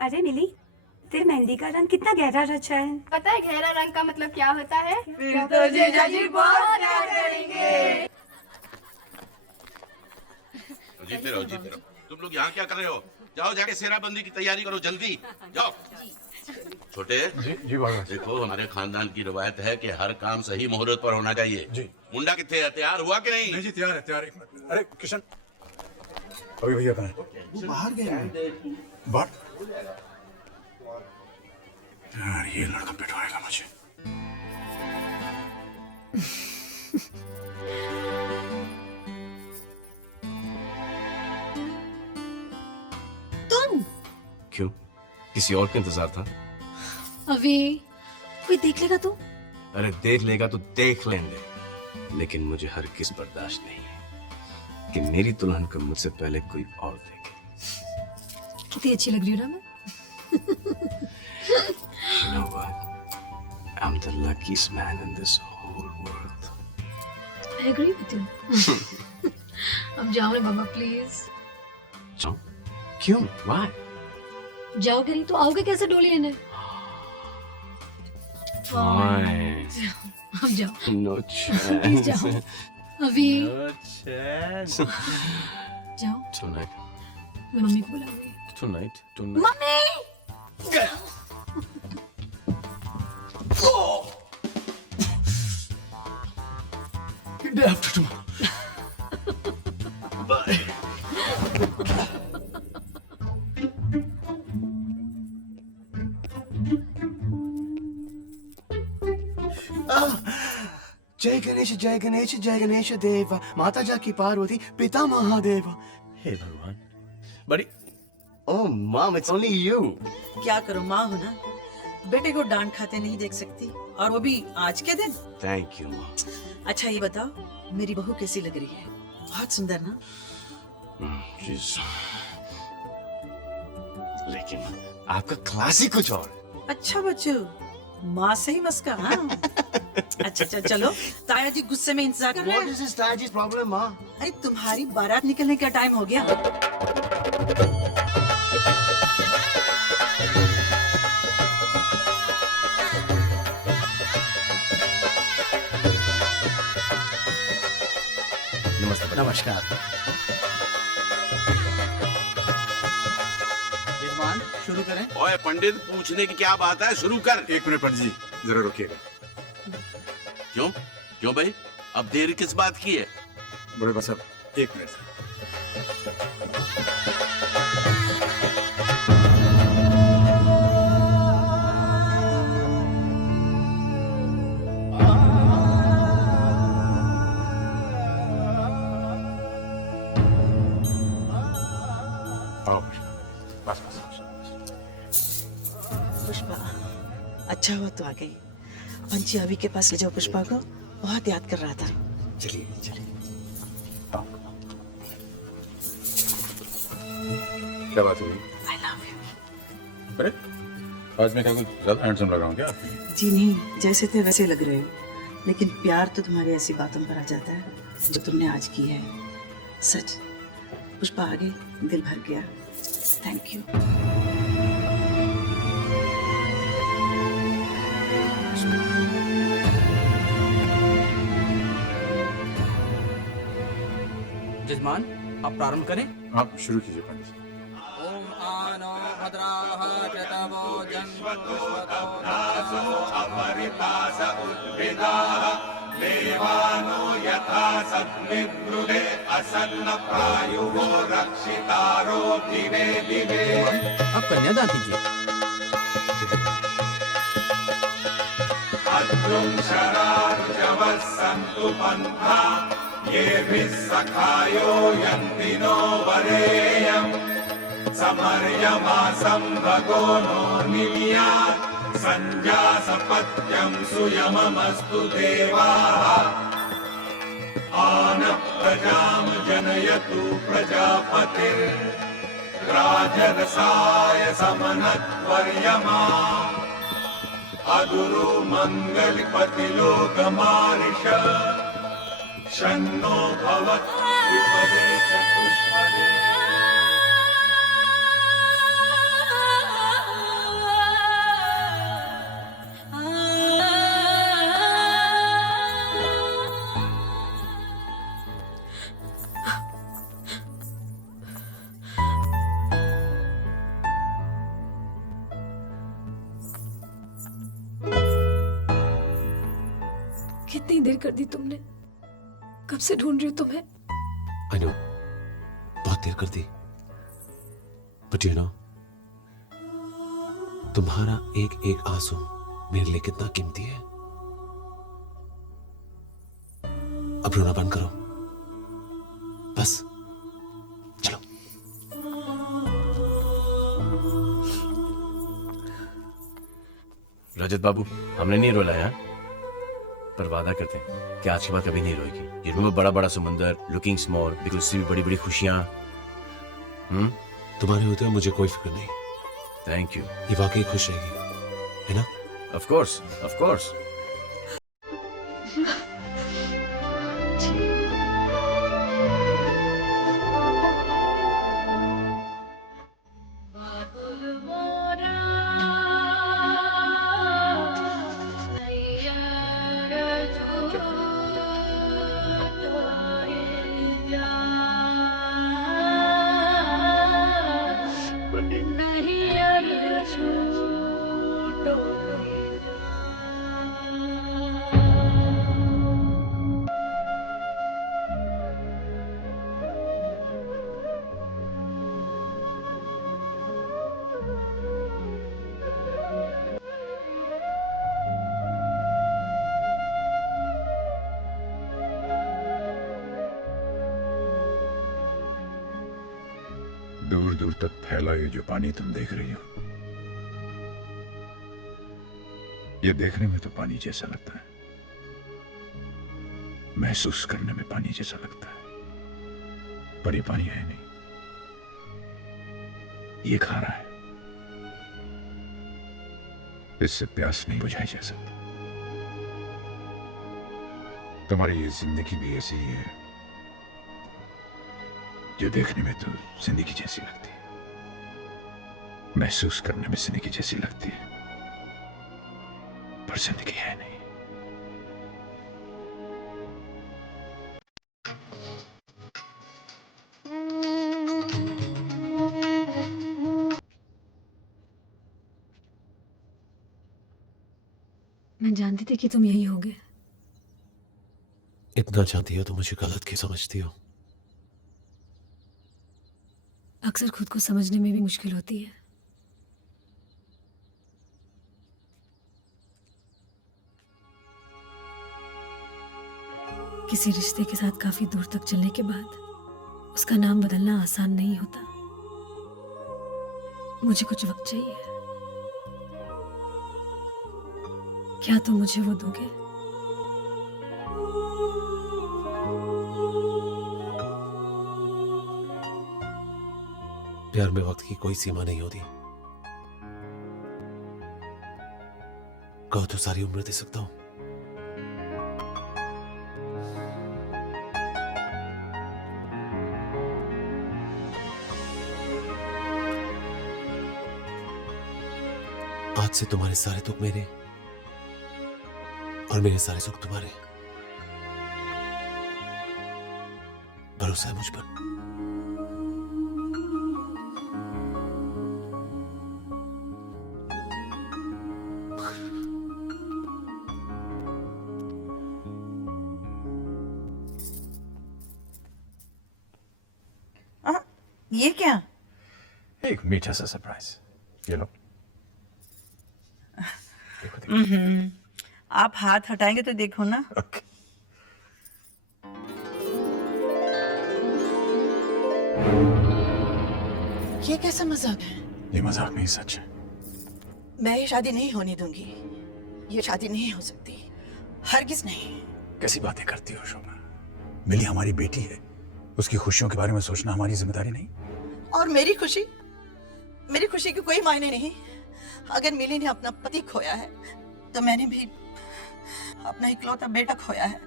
अरे मिली, तेरे मेहंदी का रंग कितना गहरा रचा है। पता है गहरा रंग का मतलब क्या होता है? फिर तो जीजाजी बहुत प्यार करेंगे। जीते रहो जीते रहो। तुम लोग यहाँ क्या कर रहे हो? जाओ जाके सेराबंदी की तैयारी करो, जल्दी जाओ। छोटे जी बाबा। देखो, हमारे खानदान की रवायत है कि हर काम सही मुहूर्त पर होना चाहिए। जी। मुंडा कितने है, तैयार हुआ कि नहीं? नहीं जी, तैयार है तैयार है। एक मिनट। अरे किशन, अभी भैया कहाँ हैं? वो बाहर गए हैं। बाहर? यार ये लड़का पिटवाएगा मुझे। तुम क्यों? किसी और का इंतजार था? अभी कोई देख लेगा तो? अरे देख लेगा तो देख लेंगे, लेकिन मुझे हरगिज़ बर्दाश्त नहीं है कि मेरी दुल्हन को मुझसे पहले कोई और देखे। कितनी अच्छी लग रही हूँ ना मैं? You know what? I'm the luckiest man in this whole world. I agree with you. अब जाओ ना बाबा प्लीज। जाओ? क्यों? Why? जाओगे नहीं तो आओगे कैसे डोली लेने? Fine. अब जाओ No प्लीज chance. जाओ अभी No chance. जाओ। Tonight. मैं मम्मी को बुलाऊंगी। Tonight. Tonight. Mummy Day after tomorrow. जय गणेश जय गणेश जय गणेश देवा, माता जाकी पार्वती पिता महादेवा। हे भगवान, बड़ी ओह मॉम, इट्स ओनली यू। क्या करूं, माँ हो ना, बेटे को डांट खाते नहीं देख सकती, और वो भी आज के दिन। Thank you mom. अच्छा ये बताओ, मेरी बहू कैसी लग रही है? बहुत सुंदर ना? लेकिन आपका क्लास ही कुछ और है। अच्छा बच्चू, माँ से ही मस्का। हाँ अच्छा अच्छा चलो, ताया जी गुस्से में इंतजार कर रहे What हैं। is this Taji's problem, माँ? अरे तुम्हारी बारात निकलने का टाइम हो गया। नमस्कार। यजमान शुरू करें। ओए पंडित, पूछने की क्या बात है, शुरू कर। एक मिनट पंडित जी, जरा रुकिएगा। क्यों क्यों भाई, अब देर किस बात की है? बड़े बस अब एक मिनट। आओ बस बस। पुष्पा, अच्छा हुआ तो आ गई। पंची अभी के पास ले जाओ पुष्पा को, बहुत याद कर रहा था। चलिए चलिए। क्या बात हुई? I love you. अरे आज मैं क्या कुछ ज्यादा हैंडसम लग रहा हूँ क्या? जी नहीं, जैसे थे वैसे लग रहे हो, लेकिन प्यार तो तुम्हारी ऐसी बातों पर आ जाता है जो तुमने आज की है। सच, पुष्पा आ गई, दिल भर गया। Thank you. जजमान आप प्रारंभ करें। आप शुरू कीजिए पंडित जी। ओम आनो भद्राः चतवो जन्मतो अब कन्यादान कीजिए। कितनी देर कर दी तुमने? कब से ढूंढ रही हूँ तुम्हें। आई नो, बहुत देर कर दी, बट यू नो, तुम्हारा एक एक आंसू मेरे लिए कितना कीमती है। अब रोना बंद करो, बस चलो। रजत बाबू, हमने नहीं रुलाया, पर वादा करते हैं कि आज के बाद कभी नहीं रोएगी। ये रूम बड़ा बड़ा समंदर, लुकिंग स्मॉल, लेकिन उससे भी बड़ी बड़ी खुशियां। तुम्हारे होते हुए मुझे कोई फिक्र नहीं। Thank you. ये वाकई खुश रहेगी, है ना? Of course, of course. दूर दूर तक फैला ये जो पानी तुम देख रही हो, ये देखने में तो पानी जैसा लगता है, महसूस करने में पानी जैसा लगता है, पर ये पानी है नहीं, ये खारा है। इससे प्यास नहीं बुझाई जा सकती। तुम्हारी ये जिंदगी भी ऐसी ही है, जो देखने में तो जिंदगी जैसी लगती है, महसूस करने में जिंदगी जैसी लगती है, पर जिंदगी है नहीं। मैं जानती थी कि तुम यही होगे। इतना चाहती हो तो मुझे गलत क्यों समझती हो? अक्सर खुद को समझने में भी मुश्किल होती है। किसी रिश्ते के साथ काफी दूर तक चलने के बाद उसका नाम बदलना आसान नहीं होता। मुझे कुछ वक्त चाहिए। क्या तुम मुझे वो दोगे? प्यार में वक्त की कोई सीमा नहीं होती। कहो तो सारी उम्र दे सकता हूं। आज से तुम्हारे सारे दुख मेरे और मेरे सारे सुख तुम्हारे। भरोसा है मुझ पर? ये क्या? एक मीठा सा सरप्राइज, ये लो। आप हाथ हटाएंगे तो देखो ना। ओके। ये कैसा मजाक है? ये मजाक नहीं, सच है। मैं ये शादी नहीं होने दूंगी। ये शादी नहीं हो सकती, हरगिज नहीं। कैसी बातें करती हो शोभा? मिली हमारी बेटी है, उसकी खुशियों के बारे में सोचना हमारी जिम्मेदारी नहीं? और मेरी खुशी की कोई मायने नहीं। अगर मिली ने अपना पति खोया है तो मैंने भी अपना इकलौता बेटा खोया है।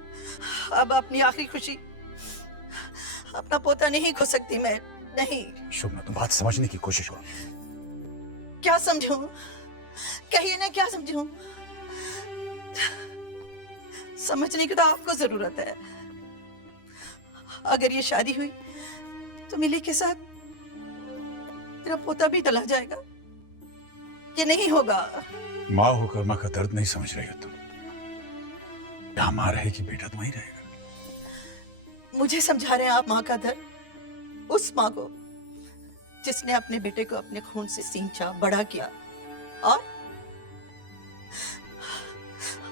अब अपनी आखिरी खुशी अपना पोता नहीं खो सकती मैं, नहीं। शोभना, तुम बात समझने की कोशिश करो। क्या समझूं? कहिए ना, क्या समझूं? समझने की तो आपको जरूरत है। अगर ये शादी हुई तो मिली के साथ तेरा पोता भी चला जाएगा। ये नहीं होगा। माँ होकर माँ का दर्द नहीं समझ रही हो तुम। क्या माँ रहेगी बेटा तो वहीं रहेगा। मुझे समझा रहे हैं आप माँ का दर्द, उस माँ को जिसने अपने बेटे को अपने खून से सींचा, बड़ा किया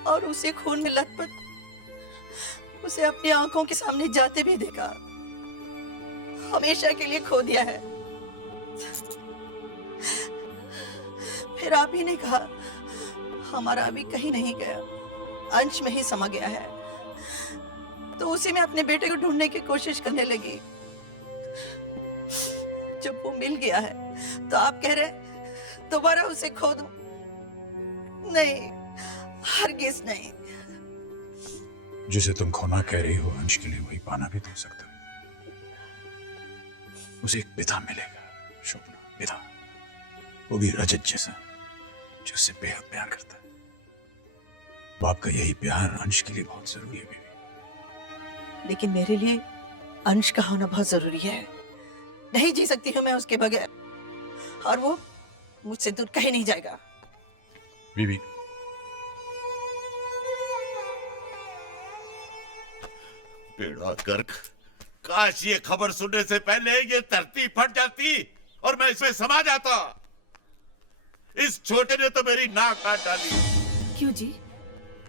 और उसे खून में लथपथ उसे अपनी आंखों के सामने जाते भी देखा, हमेशा के लिए खो दिया है। फिर आप ही ने कहा हमारा अभी कहीं नहीं गया, अंश में ही समा गया है, तो उसी में अपने बेटे को ढूंढने की कोशिश करने लगी। जब वो मिल गया है तो आप कह रहे दोबारा उसे खो दूं? नहीं, हरगिज नहीं। जिसे तुम खोना कह रही हो अंश के लिए वही पाना भी तो हो सकता है। उसे एक पिता मिलेगा शोभना, पिता, वो भी रजत जैसा जो उससे बेहद प्यार करता है। बाप का यही प्यार अंश के लिए बहुत जरूरी है बेबी। लेकिन मेरे लिए अंश का होना बहुत जरूरी है। नहीं जी सकती हूँ मैं उसके बगैर, और वो मुझसे दूर कहीं नहीं जाएगा। बीबी, बेड़ा गर्क, काश ये खबर सुनने से पहले ये धरती फट जाती और मैं इसमें समा जाता। इस छोटे ने तो मेरी नाक काट डाली। क्यों जी,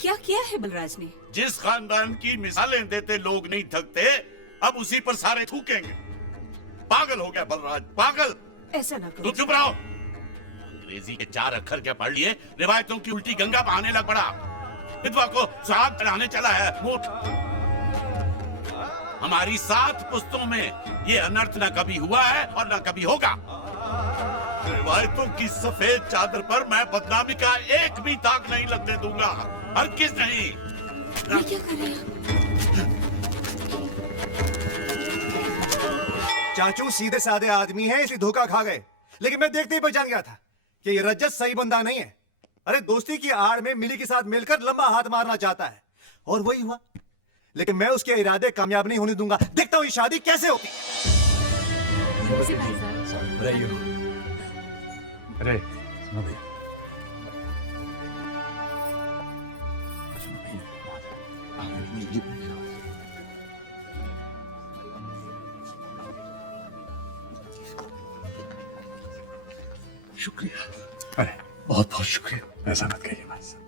क्या किया है बलराज ने? जिस खानदान की मिसालें देते लोग नहीं थकते, अब उसी पर सारे थूकेंगे। पागल हो गया बलराज, पागल। ऐसा ना करो। तुम चुप रहो। अंग्रेजी के 4 अक्षर क्या पढ़ लिए, रिवायतों की उल्टी गंगा बहाने लग पड़ा। विधवा को सुहाग चढ़ाने चला है मूठ। हमारी 7 पुस्तों में ये अनर्थ न कभी हुआ है और न कभी होगा। रिवायतों की सफेद चादर पर मैं बदनामी का एक भी दाग नहीं लगने दूंगा, हरगिज़ नहीं। ये क्या कर रहे हैं? चाचू सीधे साधे आदमी है, इसलिए धोखा खा गए। लेकिन मैं देखते ही पहचान गया था कि ये रजत सही बंदा नहीं है। अरे दोस्ती की आड़ में मिली के साथ मिलकर लंबा हाथ मारना चाहता है, और वही हुआ। लेकिन मैं उसके इरादे कामयाब नहीं होने दूंगा। देखता हूँ ये शादी कैसे होती। अरे सुनो भैया, सुनो भैया, शुक्रिया, अरे बहुत बहुत शुक्रिया। ऐसा मत कहिए भाई साहब।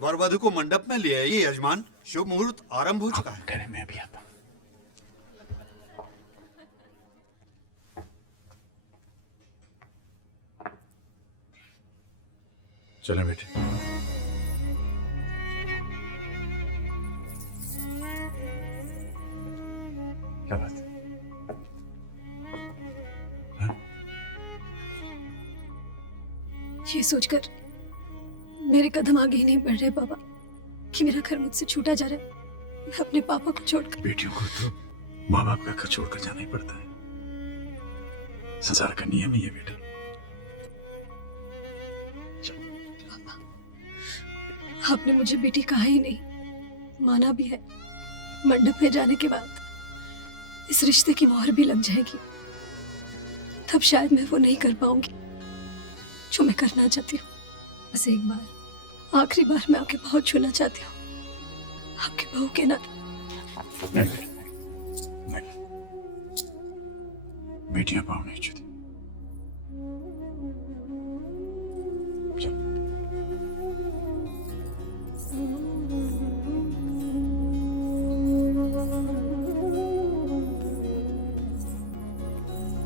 वर वधु को मंडप में ले आइए यजमान, शुभ मुहूर्त आरंभ हो चुका है। करे मैं भी आता हूँ। चलें बेटे। क्या बात है? ये सोचकर मेरे कदम आगे ही नहीं बढ़ रहे पापा कि मेरा घर मुझसे छूटा जा रहा है। मैं अपने पापा को छोड़कर। बेटियों को तो माँ बाप का घर छोड़कर जाना ही पड़ता है, संसार का नियम ही है बेटा। आपने मुझे बेटी कहा ही नहीं, माना भी है। मंडप में जाने के बाद इस रिश्ते की मोहर भी लग जाएगी, तब शायद मैं वो नहीं कर पाऊंगी जो मैं करना चाहती हूँ। बस एक बार, आखिरी बार मैं आपके पाँव छूना चाहती हूँ, आपके बहू के नाते। नहीं, बेटियां पाँव नहीं छूती।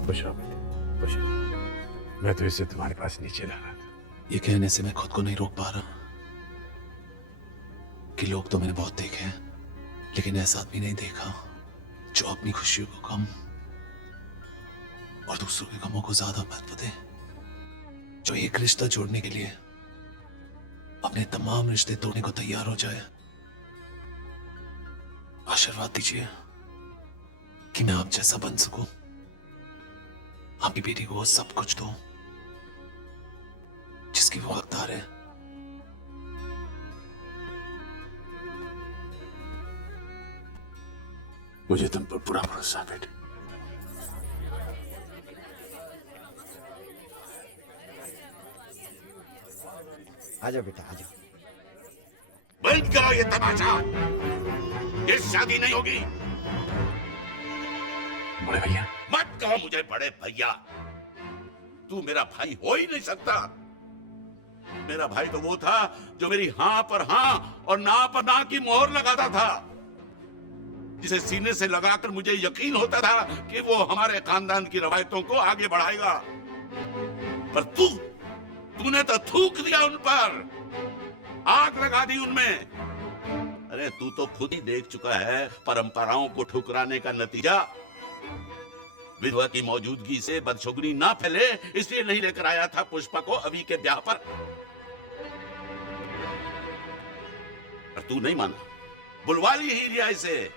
खुश हो बेटे, खुश हो। मैं तो इसे तुम्हारे पास नीचे ला रहा था। ये कहने से मैं खुद को नहीं रोक पा रहा कि लोग तो मैंने बहुत देखे हैं, लेकिन ऐसा आदमी नहीं देखा जो अपनी खुशियों को कम और दूसरों के गमों को ज्यादा महत्व दे, जो एक रिश्ता जोड़ने के लिए अपने तमाम रिश्ते तोड़ने को तैयार हो जाए। आशीर्वाद दीजिए कि मैं आप जैसा बन सकूं, आपकी बेटी को वो सब कुछ दूं जिसकी वो हकदार है। मुझे तुम पर पूरा भरोसा है बेटे। आजा बेटा आजा। जाओ ये तमाशा। ये शादी नहीं होगी। बड़े भैया मत कहो मुझे बड़े भैया, तू मेरा भाई हो ही नहीं सकता। मेरा भाई तो वो था जो मेरी हां पर हां और ना पर ना की मोहर लगाता था, जिसे सीने से लगाकर मुझे यकीन होता था कि वो हमारे खानदान की रवायतों को आगे बढ़ाएगा। पर तूने तो थूक दिया उन पर, आग लगा दी उनमें। अरे तू तो खुद ही देख चुका है परंपराओं को ठुकराने का नतीजा। विधवा की मौजूदगी से बदशुगुनी ना फैले इसलिए नहीं लेकर आया था पुष्पा को अभी के ब्याह पर तू नहीं माना, बुलवा ली ही रिया इसे,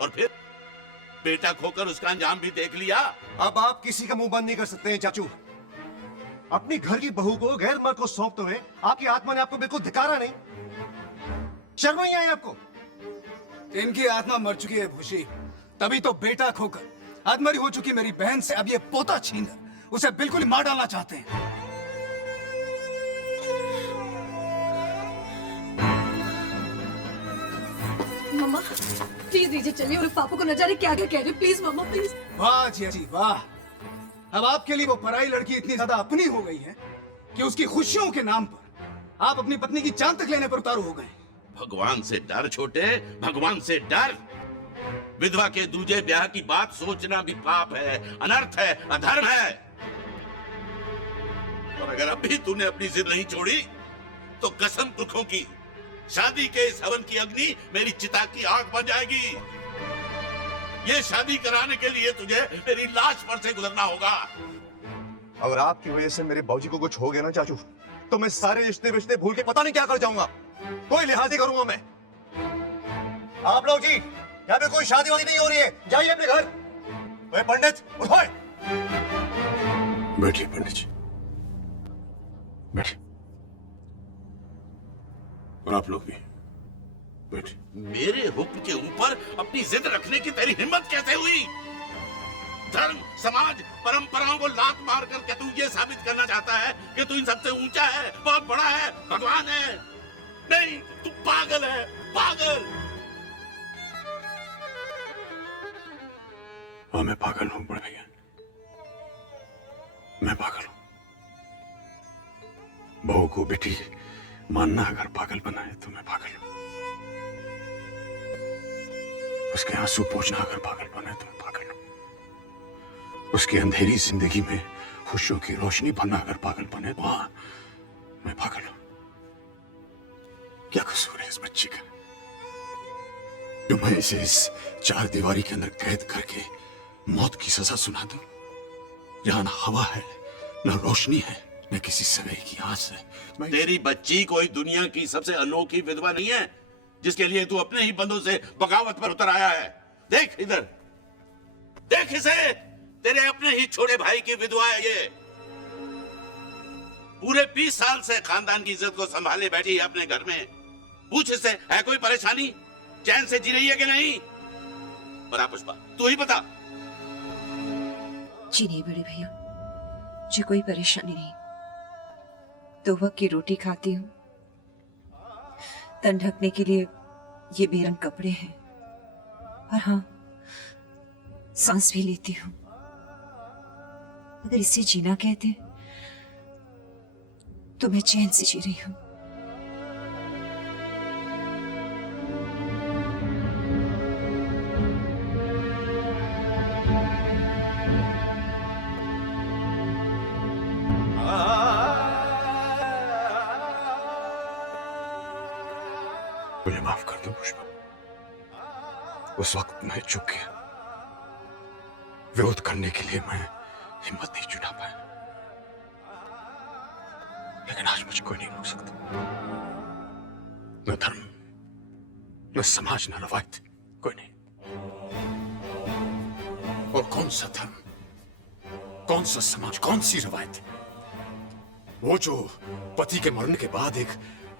और फिर बेटा खोकर उसका अंजाम भी देख लिया। अब आप किसी का मुंह बंद नहीं कर सकते हैं चाचू। अपनी घर की बहू को गैर मर्द को सौंपते हुए आपकी आत्मा ने आपको बिल्कुल धिकारा नहीं? शर्म नहीं आई आपको? इनकी आत्मा मर चुकी है भूषी, तभी तो बेटा खोकर आत्मरी हो चुकी मेरी बहन से अब ये पोता छीनकर उसे बिल्कुल मार डालना चाहते हैं। मम्मा प्लीज दीजिए, चलिए, और पापा को न जाने क्या क्या कह रहे, प्लीज मम्मा प्लीज। वाह जी जी वाह, अब आपके लिए वो पराई लड़की इतनी ज्यादा अपनी हो गई है कि उसकी खुशियों के नाम पर आप अपनी पत्नी की जान तक लेने पर उतारू हो गए। भगवान से डर छोटे, भगवान से डर। विधवा के दूजे ब्याह की बात सोचना भी पाप है, अनर्थ है, अधर्म है। और अगर अभी तूने अपनी जिद नहीं छोड़ी तो कसम पुरखों की, शादी के इस हवन की अग्नि मेरी चिता की आग बन जाएगी। ये शादी कराने के लिए तुझे मेरी लाश पर से गुजरना होगा। अगर आपकी वजह से मेरे बाबूजी को कुछ हो गया ना चाचू, तो मैं सारे रिश्ते भूल के पता नहीं क्या कर जाऊंगा। कोई लिहाज नहीं करूंगा मैं। आप लोग जी, यहाँ पे कोई शादी वादी नहीं हो रही है, जाइए अपने घर। ओए पंडित उठो। बैठिए पंडित जी, बैठिए। और आप लोग भी बैठिए। मेरे हुक्म के ऊपर अपनी जिद रखने की तेरी हिम्मत कैसे हुई? धर्म, समाज, परंपराओं को लात मार कर तू ये साबित करना चाहता है कि तू इन सबसे ऊंचा है, बहुत बड़ा है, भगवान है। नहीं, तू पागल है, पागल। हाँ मैं पागल हूं बड़े भैया, मैं पागल हूं। बहू को बेटी मानना अगर पागल बनाए तो मैं पागल हूं। उसके आंसू पोंछना अगर पागल बनाए तो मैं पागल हूं। उसकी अंधेरी जिंदगी में खुशियों की रोशनी भरना अगर पागल बने तो हाँ मैं पागल हूं। क्या कसूर है इस बच्ची का जो मैं इसे इस चार दीवारी के अंदर कैद करके मौत की सजा सुना दूं? यहाँ ना हवा है, ना रोशनी है, न किसी सवेरे की आस है। तेरी बच्ची कोई दुनिया की सबसे अनोखी विधवा नहीं है जिसके लिए तू अपने ही बंदों से बगावत पर उतर आया है। देख इधर, देख इसे, तेरे अपने ही छोटे भाई की विधवा है ये। पूरे 20 साल से खानदान की इज्जत को संभाले बैठी है अपने घर में। पूछ इससे, है कोई परेशानी? चैन से जी रही है कि नहीं? बता पुष्पा, तू ही बता। जी नहीं बड़े भैया, मुझे कोई परेशानी नहीं। 2 वक्त की रोटी खाती हूँ, तन ढकने के लिए ये बेरंग कपड़े हैं, और हाँ सांस भी लेती हूँ। अगर इसे जीना कहते तो मैं चैन से जी रही हूँ। मुझे माफ कर दो पुष्पा, उस वक्त मैं चुप गया। विरोध करने के लिए मैं हिम्मत नहीं जुटा पाया, लेकिन आज मुझे कोई नहीं रोक सकता। न धर्म, न समाज, न रवायत, कोई नहीं। और कौन सा धर्म, कौन सा समाज, कौन सी रवायत? वो जो पति के मरने के बाद एक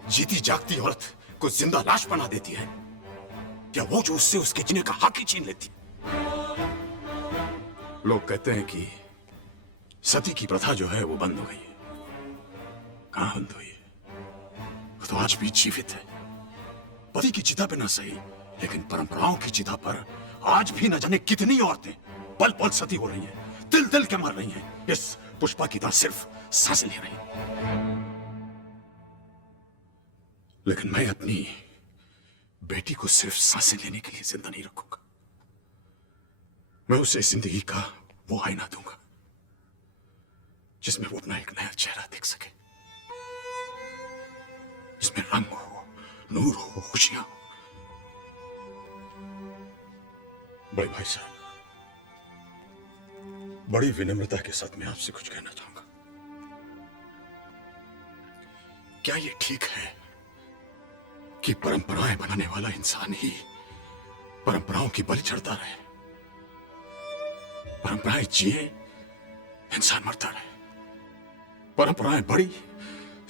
जीती जागती औरत को जिंदा लाश बना देती है, क्या वो जो उससे उसके जीने का हक ही छीन लेती? लोग कहते हैं कि सती की प्रथा जो है वो बंद हो गई है। कहां बंद हुई है? वो तो आज भी जीवित है, पति की चिता पे ना सही, लेकिन परंपराओं की चिता पर आज भी न जाने कितनी औरतें पल पल सती हो रही हैं, तिल तिल के मर रही हैं। इस पुष्पा की तरह सिर्फ सांसें ले रही हैं। लेकिन मैं अपनी बेटी को सिर्फ सांसें लेने के लिए जिंदा नहीं रखूंगा। मैं उसे जिंदगी का वो आईना दूंगा जिसमें वो अपना एक नया चेहरा देख सके, जिसमें रंग हो, नूर हो, खुशियां हो। बड़े भाई साहब, बड़ी विनम्रता के साथ मैं आपसे कुछ कहना चाहूंगा। क्या ये ठीक है कि परंपराएं बनाने वाला इंसान ही परंपराओं की बलि चढ़ता रहे? परंपराएं जिए, इंसान मरता रहे। परंपराएं बड़ी,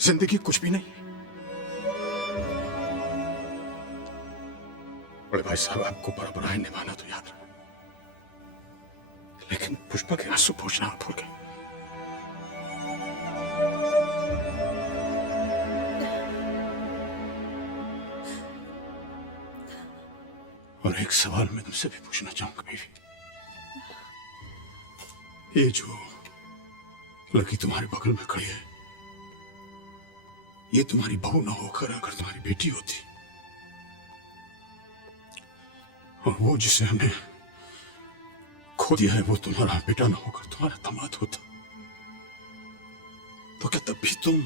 जिंदगी कुछ भी नहीं। बड़े भाई साहब, आपको परंपराएं निभाना तो याद रहा, लेकिन पुष्पा के आंसू पोंछना आप भूल गए। और एक सवाल मैं तुमसे भी पूछना चाहूंगा बीवी, ये जो लड़की तुम्हारे बगल में खड़ी है, ये तुम्हारी बहू ना होकर अगर तुम्हारी बेटी होती, और वो जिसे हमने खो दिया है वो तुम्हारा बेटा ना होकर तुम्हारा दामाद होता, तो क्या तब भी तुम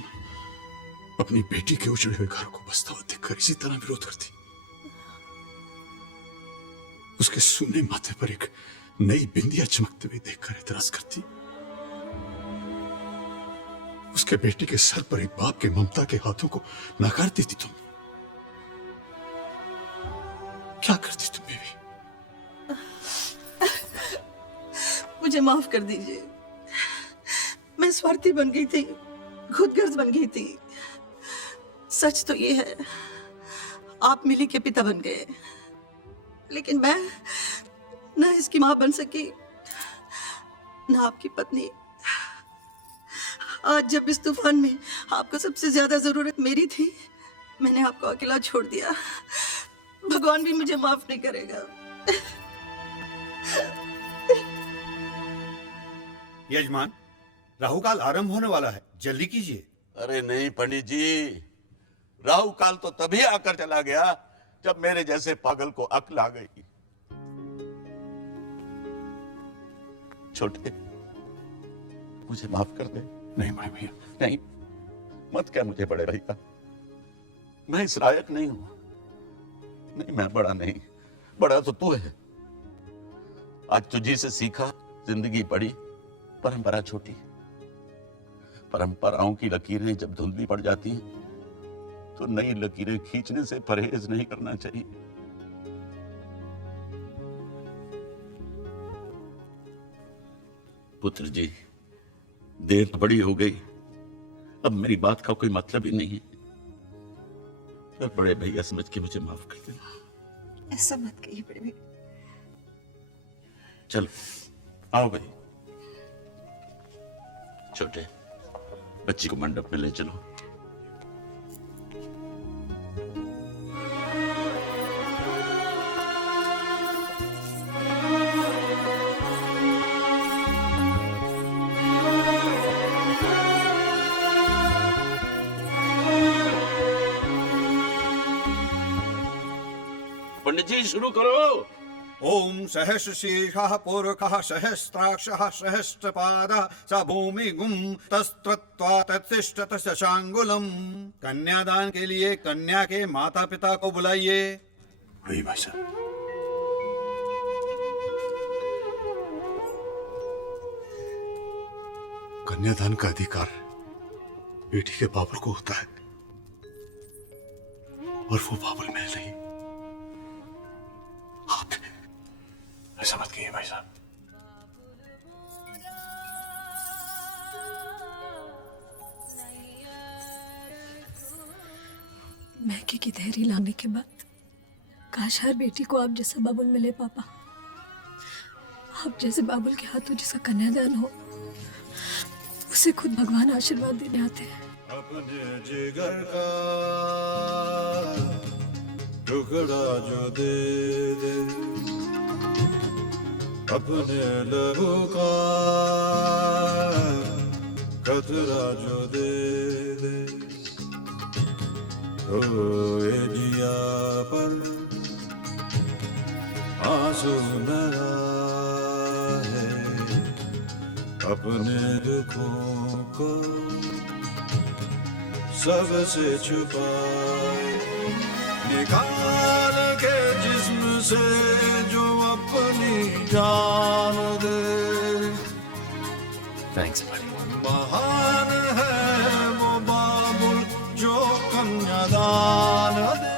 अपनी बेटी के उजड़े हुए घर को बसता हुआ देखकर इसी तरह विरोध करती? उसके सूने माथे पर एक नई बिंदिया चमकते हुए देखकर एतराज करती? उसके बेटी के सर पर एक बाप के ममता के हाथों को नकार देती तुम? क्या करती तुम बेबी? मुझे माफ कर दीजिए, मैं स्वार्थी बन गई थी, खुदगर्ज बन गई थी। सच तो ये है, आप मिली के पिता बन गए, लेकिन मैं ना इसकी मां बन सकी, ना आपकी पत्नी। आज जब इस तूफान में आपको सबसे ज्यादा जरूरत मेरी थी, मैंने आपको अकेला छोड़ दिया। भगवान भी मुझे माफ नहीं करेगा। यजमान, राहु काल आरंभ होने वाला है, जल्दी कीजिए। अरे नहीं पंडित जी, राहु काल तो तभी आकर चला गया जब मेरे जैसे पागल को अक्ल आ गई। छोटे, मुझे माफ कर दे। नहीं भाई भैया, नहीं, मत क्या मुझे बड़े भैया, मैं इस लायक नहीं हूं। नहीं, मैं बड़ा नहीं, बड़ा तो तू है। आज तुझी से सीखा, जिंदगी बड़ी, परंपरा छोटी। परंपराओं की लकीरें जब धुंधली पड़ जाती हैं, तो नई लकीरें खींचने से परहेज नहीं करना चाहिए। पुत्र जी, देर तो बड़ी हो गई, अब मेरी बात का कोई मतलब ही नहीं है। पर बड़े भैया समझ के मुझे माफ कर देना। ऐसा मत कहिए बड़े भैया। चलो आओ भाई। छोटे, बच्ची को मंडप में ले चलो। पंडित जी शुरू करो। ओम सहस्रशीर्षः पूर्वकः सहस्राक्षः सहस्रपादः स भूमिगुं तस्त्वत्वा तत्तिष्ठत शशांगुलम्। कन्यादान के लिए कन्या के माता पिता को बुलाइए। वही भाई साहब। कन्यादान का अधिकार बेटी के बाबुल को होता है, और वो बाबुल मिल रही आप। ऐसा मत कहिए भाई साहब। महके की धैर्य लाने के बाद काश हर बेटी को आप जैसा बाबुल मिले पापा। आप जैसे बाबुल के हाथों जिसका कन्यादान हो, उसे खुद भगवान आशीर्वाद देने आते हैं। अपने जिगर का टुकड़ा जो दे दे अपने लहू का, कतरा जो दे दे रोए जिया पर आंसू नया है, अपने दुखों को सबसे छुपाए, निकाल के जिस्म से जो अपनी जान दे। थैंक्स बड़ी। महान है वो बाबुल जो कन्यादान दे।